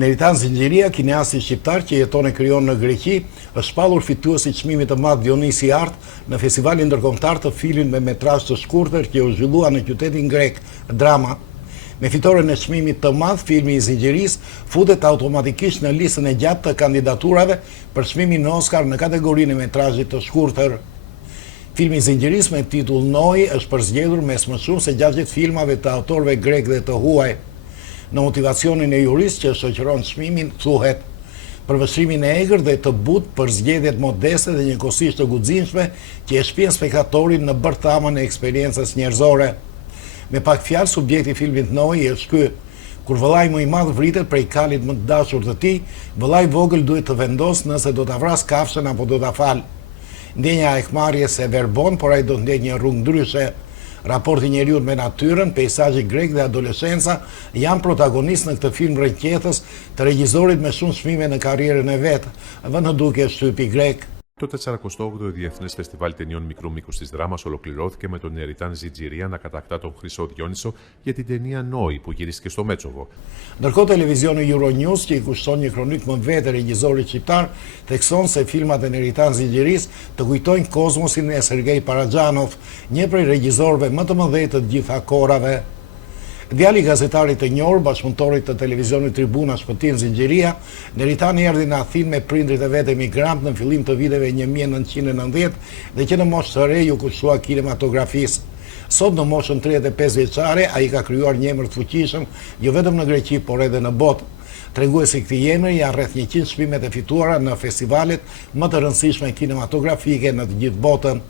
Neritan Zinxhiria, kineasti shqiptar që jeton e krijon në Greqi, është shpallur fituesi i çmimit të madh Dionisi Art në festivalin ndërkombëtar të filmit me metrazh të shkurtër që u zhvillua në qytetin grek, Drama. Me fitoren e çmimit të madh, filmi i Zinxhirisë futet automatikisht në listën e gjatë të kandidaturave për çmimin Oscar në kategorinë e metrazhit të shkurtër. Filmi i Zinxhirisë me titull Noi është përzgjedhur mes më shumë se 60 filmave të autorëve grek dhe të huaj. Në motivacionin e jurist që shoqëron çmimin thuhet: për vështrimin e egër dhe të butë për zgjedhjet modeste dhe njëkohësisht të guximshme që e shpjen spektatorin në bërthamën e eksperiencës njerëzore. Me pak fjalë, subjekti i filmit Noi është ky: kur vëllai më i madh vritet prej kalit më të dashur të tij, vëllai i vogël duhet të vendosë nëse do ta vras kafshën apo do ta falë. Ndjenja e ekmarrjes e verbon, por ai do të ndjej një rrugë ndryshe. Raporti i njeriut me natyrën, peizazhi grek dhe adoleshenca janë protagonistë në këtë film rrënqethës të regjisorit me shumë çmime në karrierën e vet, vënë duke shtypi grek. Το 48ο Διεθνές Φεστιβάλ Ταινιών Μικρού Μήκους της Δράμας ολοκληρώθηκε με τον Νεριtan Zinxhiria να κατακτά τον Χρυσό Διόνυσο για την ταινία Noi που γυρίστηκε στο Μέτσοβο. Ndërkohë televizioni Euronews, që i kushton një kronik më vete regjisorit shqiptar, thekson se filmat e Neritan Zinxhirisë të kujtojnë kozmosin e Sergej Parajanov, një prej regjisorëve më të mëdhenj të gjitha kohërave. Djali i gazetarit të njohur, bashkëpunëtorit të televizionit Tribuna Shpëtim Zinxhiria, Neritani erdhi në Athinë me prindrit e vet emigrantë në fillim të viteve 1990 dhe që në moshë të re ju kushtua kinematografisë. Sot në moshën 35 vjeçare, ai ka krijuar një emër të fuqishëm jo vetëm në Greqi, por edhe në botë. Treguesi i këtij emri janë rreth 100 çmimet e fituara në festivalet më të rëndësishme kinematografike në të gjithë botën.